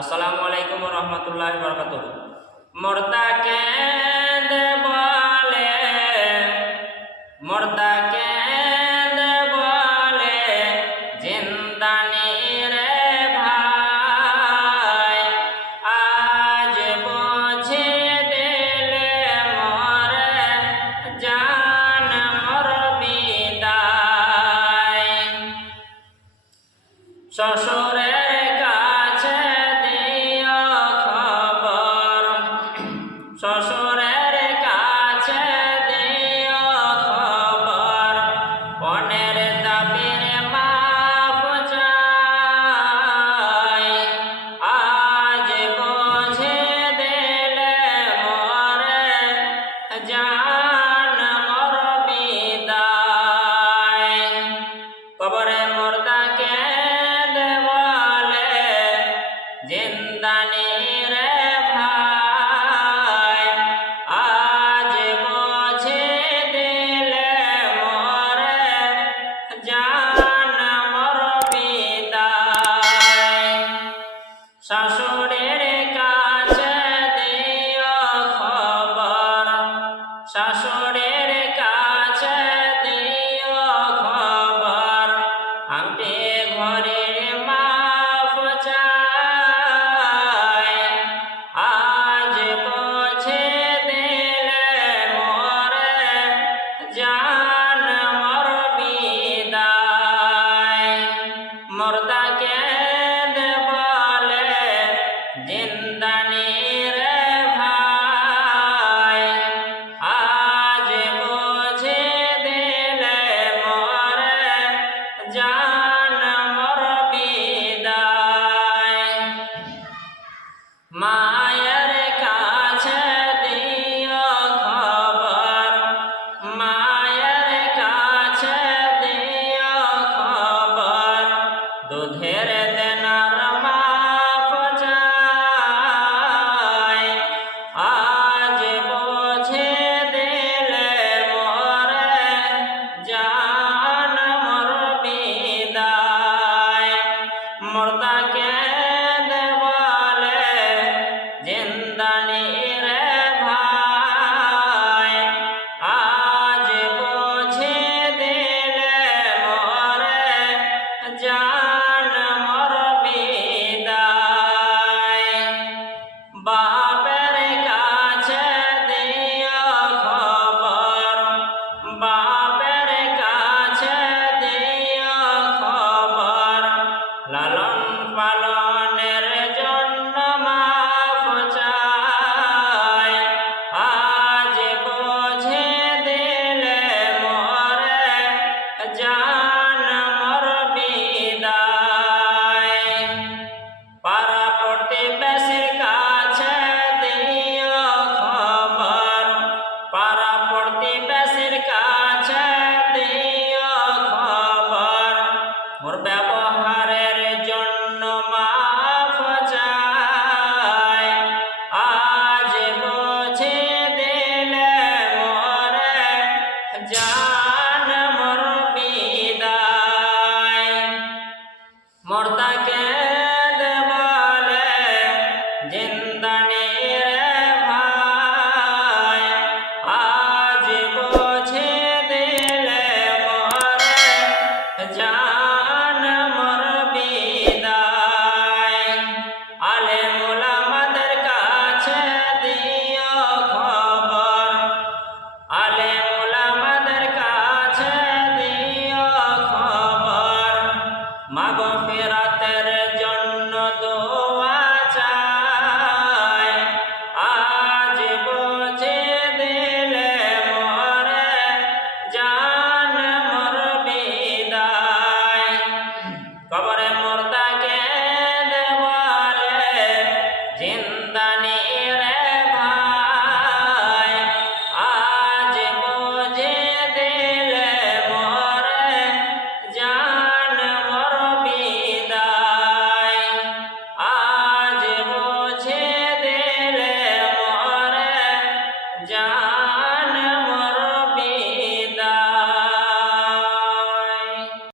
আসসালামু আলাইকুম রহমতুল্লাহ বরকাত মর্দা কেঁদে বলে, মর্দা কেঁদে বলে জিন্দানি রে ভাই, আজ বোঝে দিলে মরে জান মর বিদায়। শ্বশুরে Sasha ঘেরে দেন আজ বোঝে দেলে মরে জান মর বিদায় মর্দা Bye.